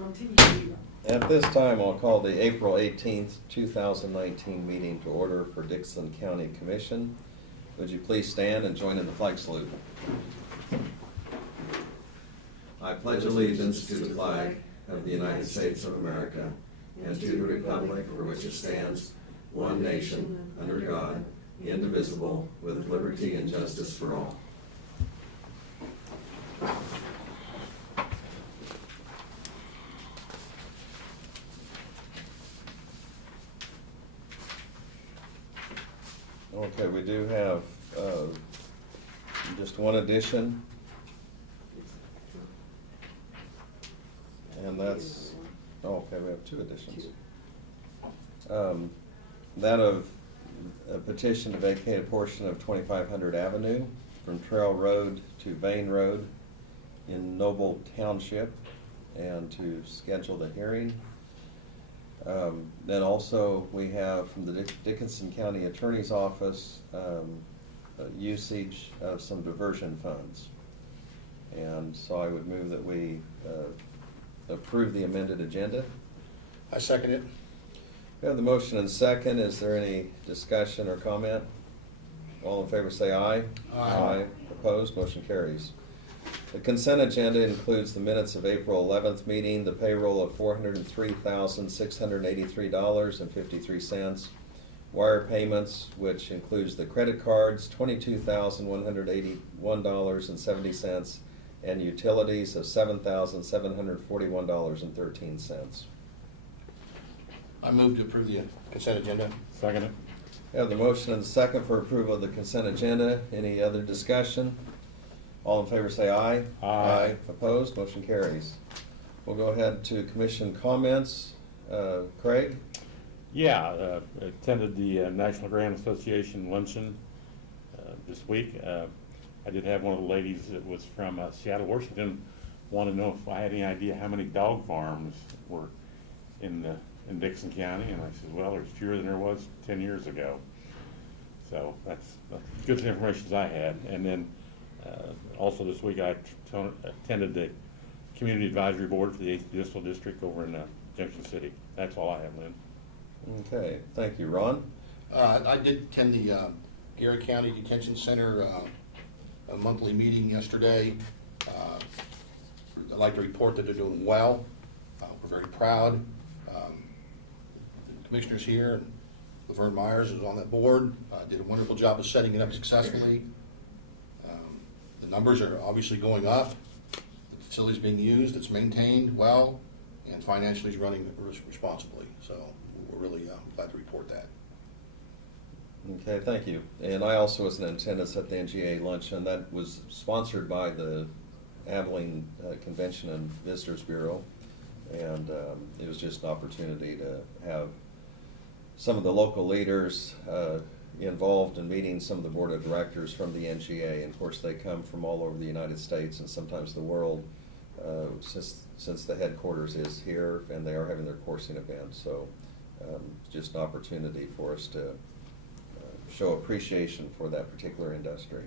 Continue. At this time, I'll call the April 18th, 2019 meeting to order for Dixon County Commission. Would you please stand and join in the flag salute? I pledge allegiance to the flag of the United States of America and to the republic for which it stands, one nation, under God, indivisible, with liberty and justice for all. Okay, we do have just one addition, and that's, okay, we have two additions. That of a petition to vacate a portion of 2500 Avenue from Trail Road to Vane Road in Noble Township, and to schedule the hearing. Then also we have from the Dickinson County Attorney's Office usage of some diversion funds. And so I would move that we approve the amended agenda. I second it. We have the motion and second. Is there any discussion or comment? All in favor say aye. Aye. Opposed? Motion carries. The consent agenda includes the minutes of April 11th meeting, the payroll of $403,683.53, wire payments, which includes the credit cards, $22,181.70, and utilities of $7,741.13. I move to approve the consent agenda. Second it. We have the motion and the second for approval of the consent agenda. Any other discussion? All in favor say aye. Aye. Opposed? Motion carries. We'll go ahead to commission comments. Craig? Yeah, attended the National Grant Association luncheon this week. I did have one of the ladies that was from Seattle, Washington, want to know if I had any idea how many dog farms were in Dixon County, and I said, well, there's fewer than there was 10 years ago. So that's good information as I had. And then also this week I attended the Community Advisory Board for the 8th Judicial District over in Junction City. That's all I have, Lynn. Okay, thank you. Ron? I did attend the Gary County Detention Center a monthly meeting yesterday. I'd like to report that they're doing well. We're very proud. The commissioners here, and Laverne Myers is on that board, did a wonderful job of setting it up successfully. The numbers are obviously going up. The facility's being used, it's maintained well, and financially is running responsibly. So we're really glad to report that. Okay, thank you. And I also was in attendance at the NGA luncheon. That was sponsored by the Abilene Convention and Visitors Bureau. And it was just an opportunity to have some of the local leaders involved in meeting some of the board of directors from the NGA. And of course, they come from all over the United States and sometimes the world, since the headquarters is here, and they are having their coursing event. So just an opportunity for us to show appreciation for that particular industry.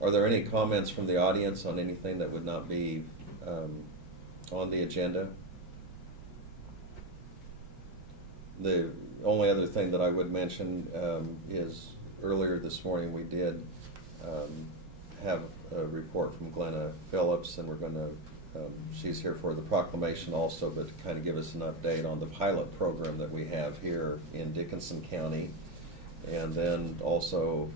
Are there any comments from the audience on anything that would not be on the agenda? The only other thing that I would mention is earlier this morning we did have a report from Glenna Phillips, and we're going to, she's here for the proclamation also, but to kind of give us an update on the pilot program that we have here in Dickinson County. And then also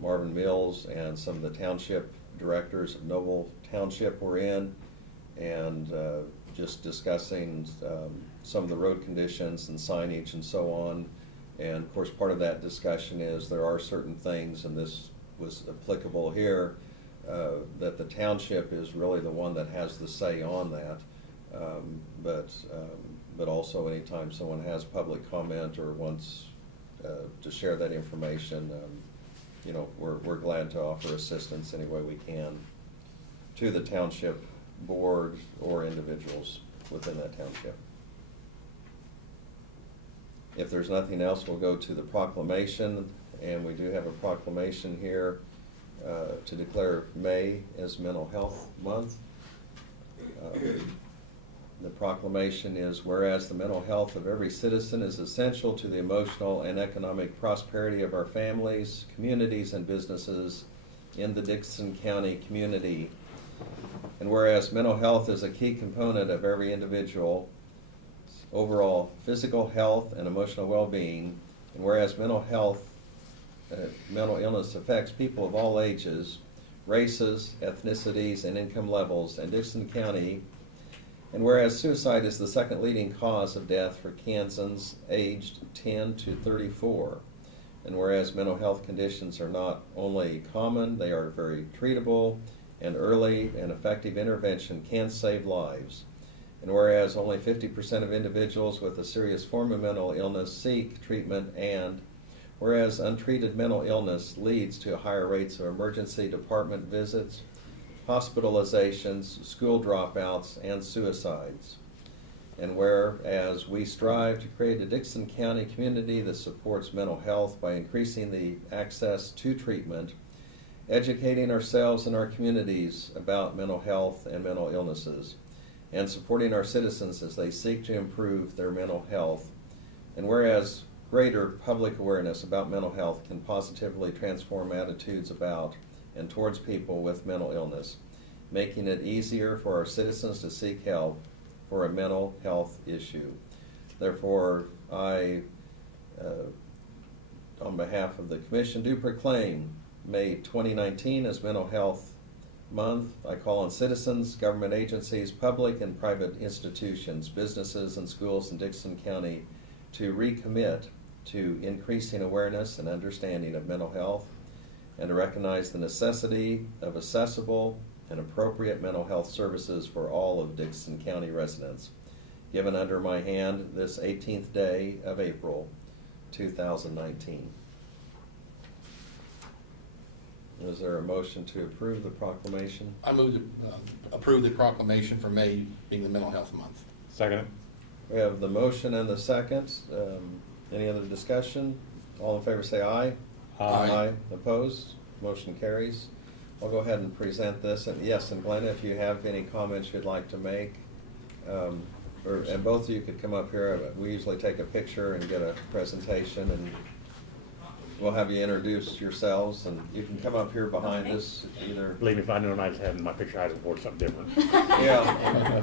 Marvin Mills and some of the township directors of Noble Township were in, and just discussing some of the road conditions and signage and so on. And of course, part of that discussion is there are certain things, and this was applicable here, that the township is really the one that has the say on that. But also anytime someone has public comment or wants to share that information, you know, we're glad to offer assistance any way we can to the township board or individuals within that township. If there's nothing else, we'll go to the proclamation, and we do have a proclamation here to declare May as Mental Health Month. The proclamation is, whereas the mental health of every citizen is essential to the emotional and economic prosperity of our families, communities, and businesses in the Dixon County community. And whereas mental health is a key component of every individual overall physical health and emotional well-being, and whereas mental illness affects people of all ages, races, ethnicities, and income levels in Dixon County, and whereas suicide is the second leading cause of death for Kansans aged 10 to 34, and whereas mental health conditions are not only common, they are very treatable, and early and effective intervention can save lives. And whereas only 50% of individuals with a serious form of mental illness seek treatment, and whereas untreated mental illness leads to higher rates of emergency department visits, hospitalizations, school dropouts, and suicides. And whereas we strive to create a Dixon County community that supports mental health by increasing the access to treatment, educating ourselves and our communities about mental health and mental illnesses, and supporting our citizens as they seek to improve their mental health. And whereas greater public awareness about mental health can positively transform attitudes about and towards people with mental illness, making it easier for our citizens to seek help for a mental health issue. Therefore, I, on behalf of the Commission, do proclaim May 2019 as Mental Health Month. I call on citizens, government agencies, public and private institutions, businesses, and schools in Dixon County to recommit to increasing awareness and understanding of mental health, and to recognize the necessity of accessible and appropriate mental health services for all of Dixon County residents. Given under my hand this 18th day of April, 2019. Is there a motion to approve the proclamation? I move to approve the proclamation for May being the Mental Health Month. Second. We have the motion and the second. Any other discussion? All in favor say aye. Aye. Opposed? Motion carries. I'll go ahead and present this. And yes, and Glenna, if you have any comments you'd like to make, and both of you could come up here. We usually take a picture and get a presentation, and we'll have you introduce yourselves, and you can come up here behind us either. Believe me, if I knew I was having my picture, I'd have worn something different. Yeah.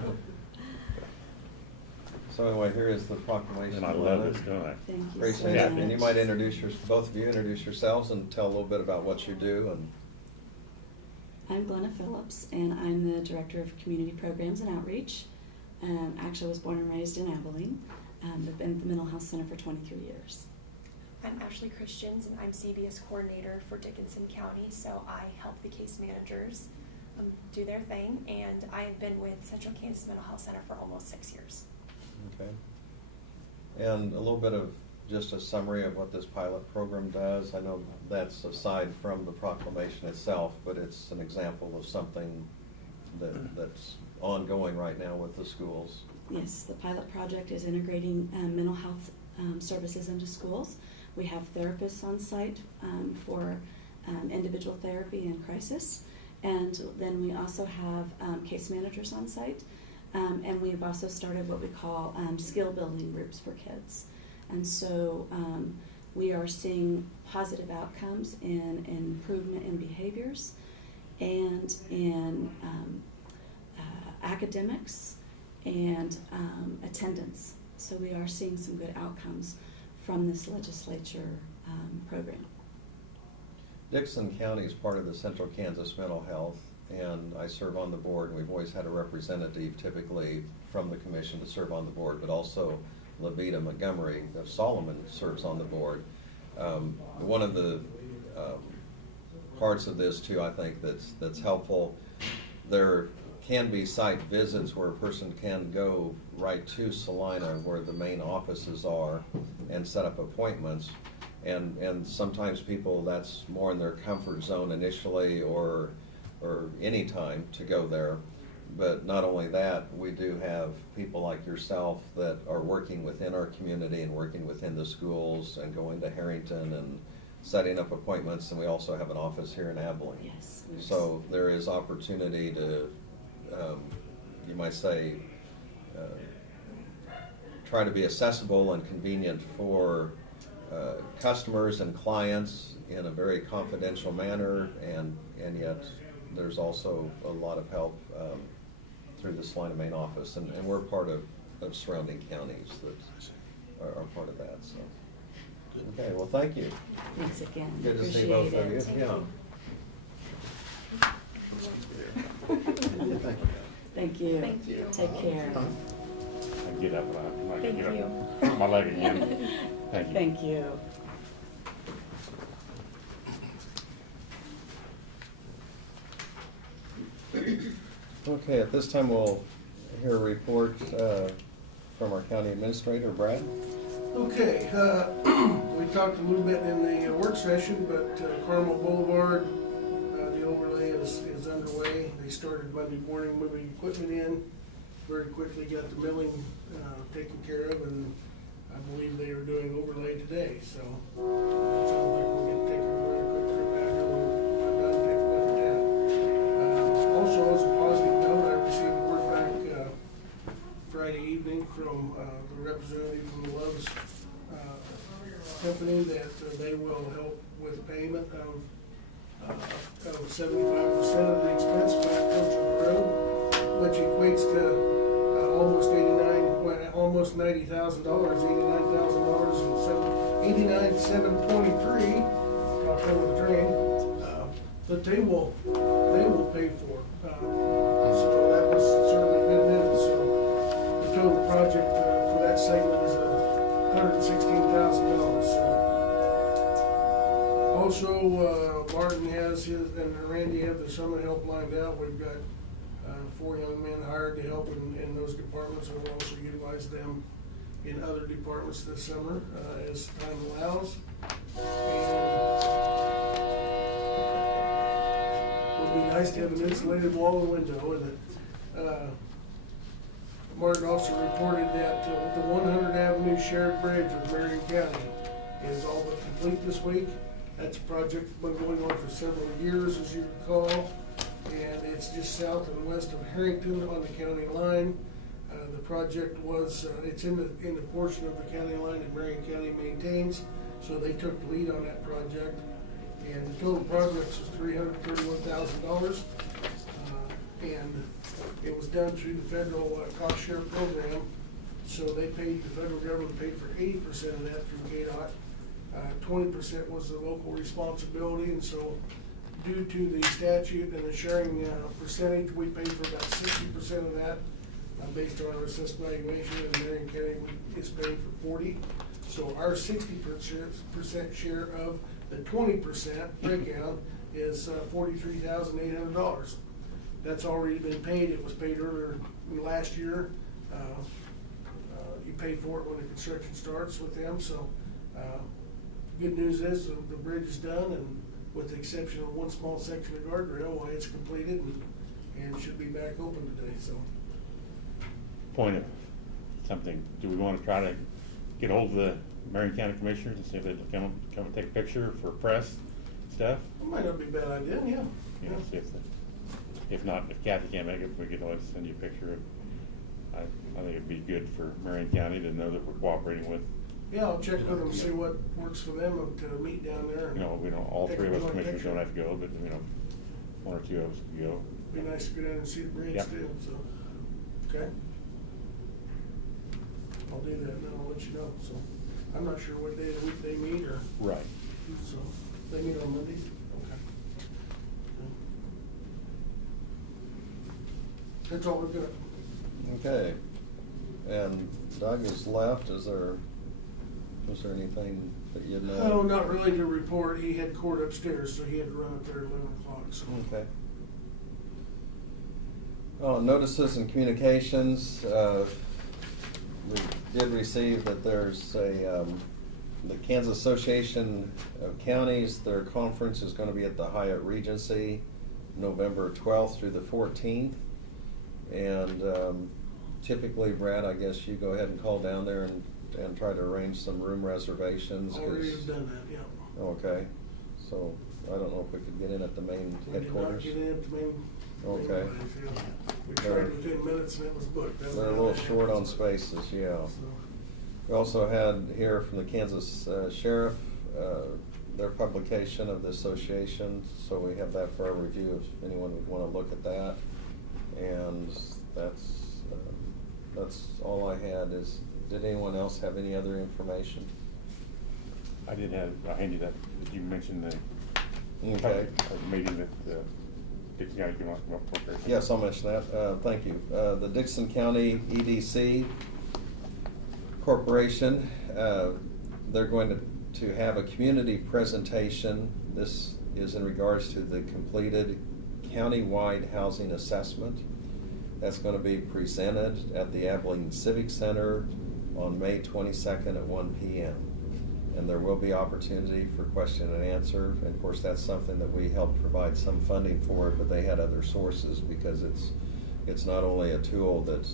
So anyway, here is the proclamation. And I love this, don't I? Thank you so Appreciate Yeah. it. And you much. might introduce both of you introduce yourselves and tell a little bit about what you do. And I'm Glenna Phillips, and I'm the Director of Community Programs and Outreach. Actually, I was born and raised in Abilene. I've been at the Mental Health Center for 23 years. I'm Ashley Christians, and I'm CBS coordinator for Dickinson County, so I help the case managers do their thing, and I have been with Central Kansas Mental Health Center for almost 6 years. okay. And a little bit of just a summary of what this pilot program does. I know that's aside from the proclamation itself, but it's an example of something that's ongoing right now with the schools. Yes, the pilot project is integrating mental health services into schools. We have therapists on site for individual therapy and crisis, and then we also have case managers on site, and we've also started what we call skill building groups for kids. And so we are seeing positive outcomes in improvement in behaviors and in academics and attendance. So we are seeing some good outcomes from this legislature program. Dixon County is part of the Central Kansas Mental Health, and I serve on the board. We've always had a representative typically from the commission to serve on the board, but also Levita Montgomery of Solomon serves on the board. One of the parts of this too, I think that's helpful, there can be site visits where a person can go right to Salina where the main offices are and set up appointments. And sometimes people, that's more in their comfort zone initially or any time to go there. But not only that, we do have people like yourself that are working within our community and working within the schools and going to Harrington and setting up appointments, and we also have an office here in Abilene. Yes. So there is opportunity to you might say, try to be accessible and convenient for customers and clients in a very confidential manner, and yet there's also a lot of help through the Salina main office, and we're part of surrounding counties that are part of that, so. Okay, well, thank you. Thanks again. Good to see Appreciate both of you, it. yeah. Thank you. Thank you. Take care. I get up and I Thank get you. up my leg again. Thank you. Thank you. Okay, at this time, we'll hear a report from our county administrator, Brad. Okay, we talked a little bit in the work session, but Carmel Boulevard, the overlay is underway. They started Monday morning moving equipment in, very quickly got the milling taken care of, and I believe they are doing overlay today, so it sounds like we're gonna take a very quick trip out here when we're done taking a look at that. Also, as a positive note, I received word back Friday evening from the representative from the Love's company that they will help with payment of 75% of the expense for that portion of the road, which equates to almost almost $90,000, $89,723. Talk over the drain, that they will pay for. So that was certainly good news. So the total project for that segment is $116,000. Also, Martin has his, and Randy have the summer help lined out. We've got 4 young men hired to help in those departments, and we'll also utilize them in other departments this summer as time allows. And it would be nice to have an insulated wall and window, and Martin also reported that the 100 Avenue Shared Bridge with Marion County is all but complete this week. That's a project that's been going on for several years, as you recall, and it's just south and west of Harrington on the county line. The project was, it's in the portion of the county line that Marion County maintains, so they took the lead on that project. And the total project was $331,000, and it was done through the federal cost share program. So they paid, the federal government paid for 80% of that through KDOT. 20% was the local responsibility, and so due to the statute and the sharing percentage, we paid for about 60% of that based on our assessed valuation, and Marion County is paying for 40%. So our 60% share of the 20% breakout is $43,800. That's already been paid. It was paid earlier last year. You pay for it when the construction starts with them. So good news is the bridge is done, and with the exception of one small section of guardrail, it's completed and should be back open today. So. Point of something, do we want to try to get hold of the Marion County Commissioners and see if they'd come and take a picture for press stuff? It might not be a bad idea, yeah. You know, see if not, if Kathy can't make it, we could always send you a picture of, I think it'd be good for Marion County to know that we're cooperating with. Yeah, I'll check with them, see what works for them to meet down there. You know, we don't, all Take three a of us joint commissioners picture. don't have to go, but, you know, 1 or 2 of us could go. Be nice to go down and see the bridge Yep. too, so, okay. I'll do that, and then I'll let you know, so. I'm not sure what day of the week they meet, or, Right. so, they meet on Mondays? Okay. That's all we've got. Okay, and Doug is left. Was there anything that you know? Oh, not really to report. He had court upstairs, so he had to run up there at 11 o'clock, so. Okay. Notices and communications, we did receive that there's the Kansas Association of Counties, their conference is gonna be at the Hyatt Regency, November 12th through the 14th. And typically, Brad, I guess you go ahead and call down there and try to arrange some room reservations. Already have done that, yeah. Okay, so, I don't know if we could get in at the main We did not headquarters. get in at the main. Okay. place, yeah. We tried within minutes and it was booked. That was They're a little another short on difference. spaces, yeah. So, We also had here from the Kansas Sheriff, their publication of the association, so we have that for our review if anyone would want to look at that. And that's all I had. Did anyone else have any other information? I did have, I handed that, you mentioned the Okay. meeting that, Dixon County, you want to come up for? Yes, I'll mention that. Thank you. The Dixon County EDC Corporation, they're going to have a community presentation. This is in regards to the completed countywide housing assessment. That's going to be presented at the Abilene Civic Center on May 22nd at 1 p.m. And there will be opportunity for question and answer. And of course, that's something that we helped provide some funding for, but they had other sources because it's not only a tool that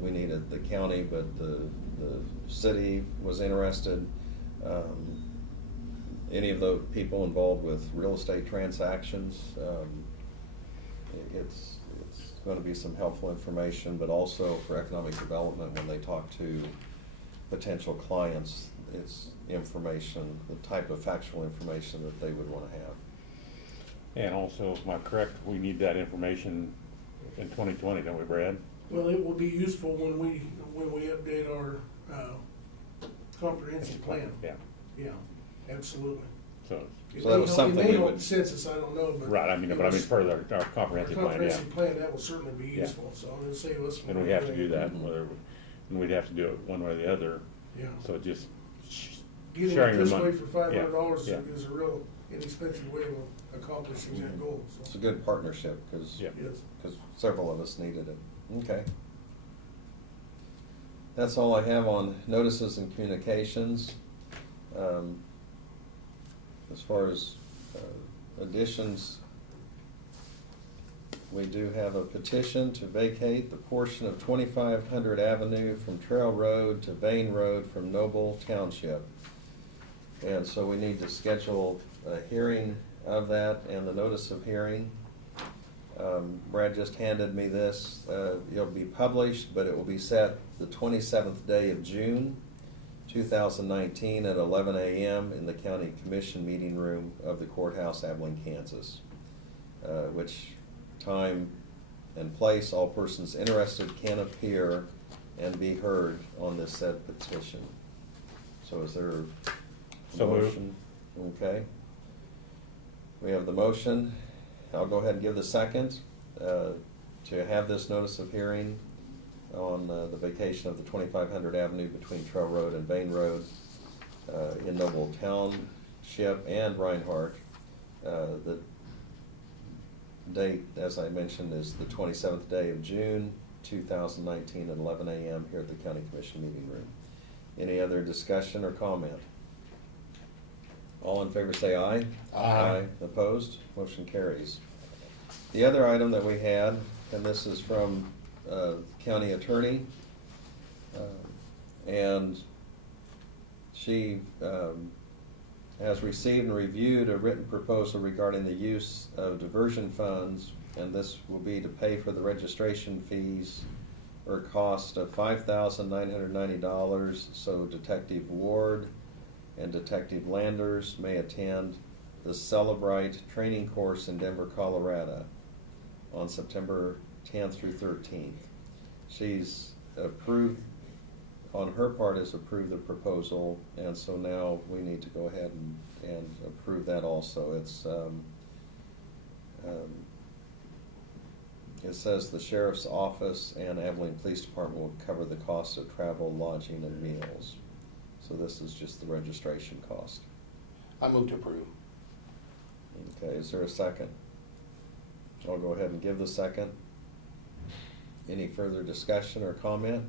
we needed the county, but the city was interested. Any of the people involved with real estate transactions, it's going to be some helpful information, but also for economic development when they talk to potential clients, it's information, the type of factual information that they would want to have. And also, am I correct, we need that information in 2020, don't we, Brad? Well, it will be useful when we update our, comprehensive plan. Yeah, Yeah, absolutely. so, So that was something It may we help would- census, I don't know, but. right, I mean, but I mean for our Our comprehensive plan, yeah. comprehensive plan, that will certainly be Yeah. useful, so I'm gonna say let's. And we have to do that, and we'd have to do it one way or the other, Yeah. so just Getting it sharing the this money. way for $500 Yeah, is a real inexpensive way of accomplishing that goal, It's a so. good partnership because Yeah. Yes. several of us needed it. Okay. That's all I have on notices and communications. As far as additions, we do have a petition to vacate the portion of 2500 Avenue from Trail Road to Vane Road from Noble Township. And so we need to schedule a hearing of that and the notice of hearing. Brad just handed me this. It'll be published, but it will be set the 27th day of June, 2019 at 11 a.m. in the County Commission meeting room of the courthouse, Abilene, Kansas. Which time and place all persons interested can appear and be heard on this said petition. So is there a So moved. motion? Okay. We have the motion. I'll go ahead and give the second to have this notice of hearing on the vacation of the 2500 Avenue between Trail Road and Vane Road in Noble Township and Reinhardt. The date, as I mentioned, is the 27th day of June, 2019 at 11 a.m. here at the County Commission meeting room. Any other discussion or comment? All in favor say aye. Aye. Opposed? Motion carries. The other item that we had, and this is from county attorney, and she has received and reviewed a written proposal regarding the use of diversion funds, and this will be to pay for the registration fees or cost of $5,990, so Detective Ward and Detective Landers may attend the Celebrite training course in Denver, Colorado on September 10th through 13th. She's approved, on her part has approved the proposal, and so now we need to go ahead and approve that also. It says the sheriff's office and Abilene Police Department will cover the cost of travel, lodging, and meals. So this is just the registration cost. I move to approve. Okay, is there a second? I'll go ahead and give the second. Any further discussion or comment?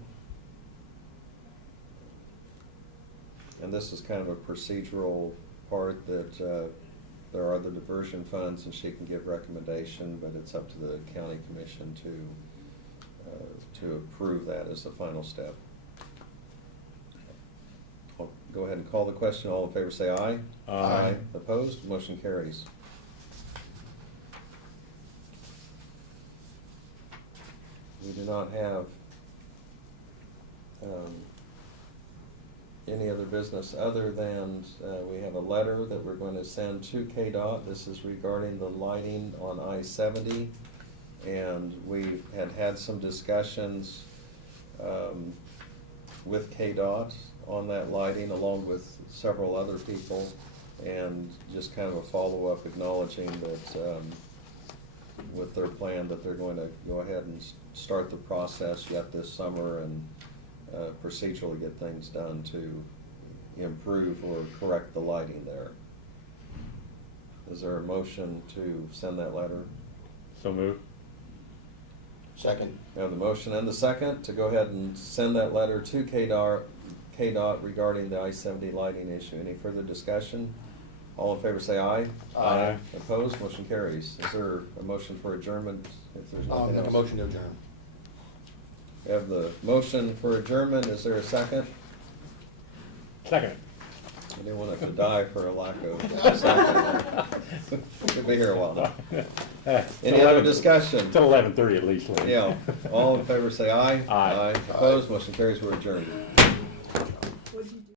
And this is kind of a procedural part that there are the diversion funds and she can give recommendation, but it's up to the county commission to approve that as the final step. I'll go ahead and call the question. All in favor say aye. Aye. Opposed? Motion carries. we do not have any other business other than we have a letter that we're going to send to KDOT. This is regarding the lighting on I-70. And we had some discussions with KDOT on that lighting, along with several other people. And just kind of a follow-up acknowledging that with their plan that they're going to go ahead and start the process yet this summer and procedurally get things done to improve or correct the lighting there. Is there a motion to send that letter? So moved. Second. We have the motion and the second to go ahead and send that letter to KDOT regarding the I-70 lighting issue. Any further discussion? All in favor say aye. Aye. Opposed, motion carries. Is there a motion for adjournment if there's I'll nothing make else? a motion to adjourn. We have the motion for adjournment. Is there a second? Second. Anyone that could die for a lack of second? We'll be here a while. Any other discussion? Till 11:30 at least, Lee. Yeah, all in favor say aye. Aye. Opposed, motion carries, we're adjourned.